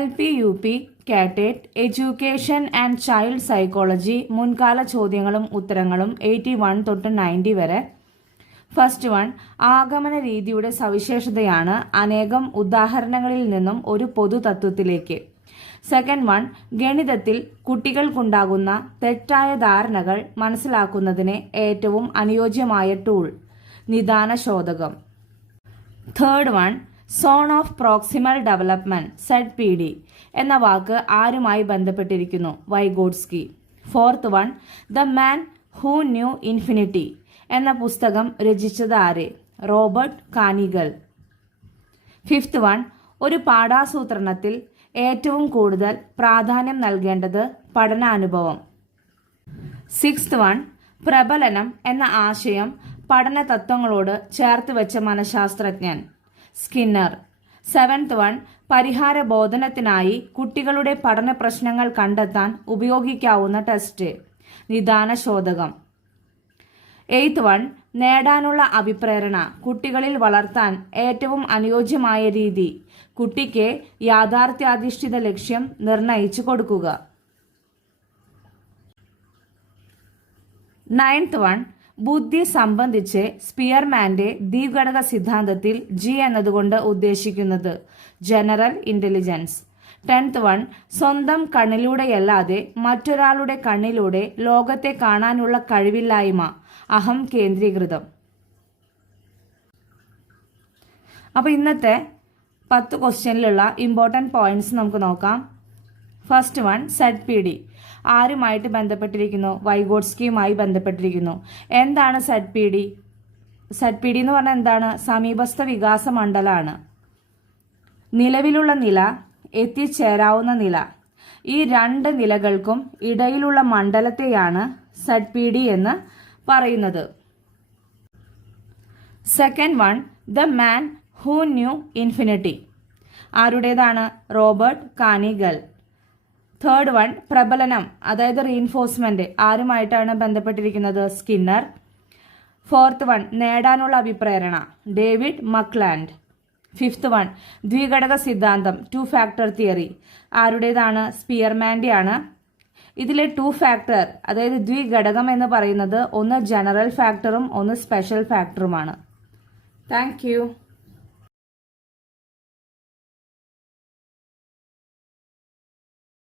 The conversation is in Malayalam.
LP, UP, കാറ്ററ്റ്, എഡ്യൂക്കേഷൻ ആൻഡ് ചൈൽഡ് സൈക്കോളജി മുൻകാല ചോദ്യങ്ങളും ഉത്തരങ്ങളും 81 തൊട്ട് 90 വരെ. ഫസ്റ്റ് വൺ, ആഗമന രീതിയുടെ സവിശേഷതയാണ് അനേകം ഉദാഹരണങ്ങളിൽ നിന്നും ഒരു പൊതു തത്വത്തിലേക്ക്. സെക്കൻഡ് വൺ, ഗണിതത്തിൽ കുട്ടികൾക്കുണ്ടാകുന്ന തെറ്റായ ധാരണകൾ മനസ്സിലാക്കുന്നതിന് ഏറ്റവും അനുയോജ്യമായ ടൂൾ, നിദാനശോധകം. Third one, zone of proximal development ZPD എന്ന വാക്ക് ആരുമായി ബന്ധപ്പെട്ടിരിക്കുന്നു? Vygotsky. Fourth one, the man who knew infinity എന്ന പുസ്തകം രചിച്ചത് ആര്? റോബർട്ട് കാനിഗൽ. ഫിഫ്ത്ത് വൺ, ഒരു പാഠാസൂത്രണത്തിൽ ഏറ്റവും കൂടുതൽ പ്രാധാന്യം നൽകേണ്ടത് പഠനാനുഭവം. സിക്സ്ത് വൺ, പ്രബലനം എന്ന ആശയം പഠന തത്വങ്ങളോട് ചേർത്ത് വെച്ച മനഃശാസ്ത്രജ്ഞൻ സ്കിന്നർ. സെവൻത് വൺ, പരിഹാര ബോധനത്തിനായി കുട്ടികളുടെ പഠന പ്രശ്നങ്ങൾ കണ്ടെത്താൻ ഉപയോഗിക്കാവുന്ന ടെസ്റ്റ്, നിദാനശോധകം. എയ്ത്ത് വൺ, നേടാനുള്ള അഭിപ്രേരണ കുട്ടികളിൽ വളർത്താൻ ഏറ്റവും അനുയോജ്യമായ രീതി, കുട്ടിക്ക് യാഥാർത്ഥ്യാധിഷ്ഠിത ലക്ഷ്യം നിർണയിച്ചു കൊടുക്കുക. നയൻത് വൺ, ബുദ്ധി സംബന്ധിച്ച് സ്പിയർമാന്റെ ദ്വിഘടക സിദ്ധാന്തത്തിൽ G എന്നതുകൊണ്ട് ഉദ്ദേശിക്കുന്നത് ജനറൽ ഇന്റലിജൻസ്. 10th വൺ, സ്വന്തം കണ്ണിലൂടെയല്ലാതെ മറ്റൊരാളുടെ കണ്ണിലൂടെ ലോകത്തെ കാണാനുള്ള കഴിവില്ലായ്മ, അഹം കേന്ദ്രീകൃതം. അപ്പോൾ ഇന്നത്തെ 10 ക്വസ്റ്റ്യനിലുള്ള ഇമ്പോർട്ടൻറ്റ് പോയിന്റ്സ് നമുക്ക് നോക്കാം. ഫസ്റ്റ് വൺ, ZPD ആരുമായിട്ട് ബന്ധപ്പെട്ടിരിക്കുന്നു? വൈഗോട്സ്കിയുമായി ബന്ധപ്പെട്ടിരിക്കുന്നു. എന്താണ് ZPD? ZPD എന്ന് പറഞ്ഞാൽ എന്താണ്? സമീപസ്ഥ വികാസ മണ്ഡലമാണ്. നിലവിലുള്ള നില, എത്തിച്ചേരാവുന്ന നില, ഈ രണ്ട് നിലകൾക്കും ഇടയിലുള്ള മണ്ഡലത്തെയാണ് ZPD എന്ന് പറയുന്നത്. Second one, the man who knew infinity ആരുടേതാണ്? റോബർട്ട് കാനിഗൽ. തേർഡ് വൺ, പ്രബലനം അതായത് റീഇൻഫോഴ്സ്മെന്റ് ആരുമായിട്ടാണ് ബന്ധപ്പെട്ടിരിക്കുന്നത്? സ്കിന്നർ. ഫോർത്ത് വൺ, നേടാനുള്ള അഭിപ്രേരണ ഡേവിഡ് മക്ലാൻഡ്. ഫിഫ്ത്ത് വൺ, ദ്വിഘടക സിദ്ധാന്തം 2 ഫാക്ടർ തിയറി ആരുടേതാണ്? സ്പിയർമാൻ്റെ ആണ്. ഇതിലെ 2 ഫാക്ടർ അതായത് ദ്വിഘടകം എന്ന് പറയുന്നത് ഒന്ന് ജനറൽ ഫാക്ടറും ഒന്ന് സ്പെഷ്യൽ ഫാക്ടറുമാണ്. Thank you.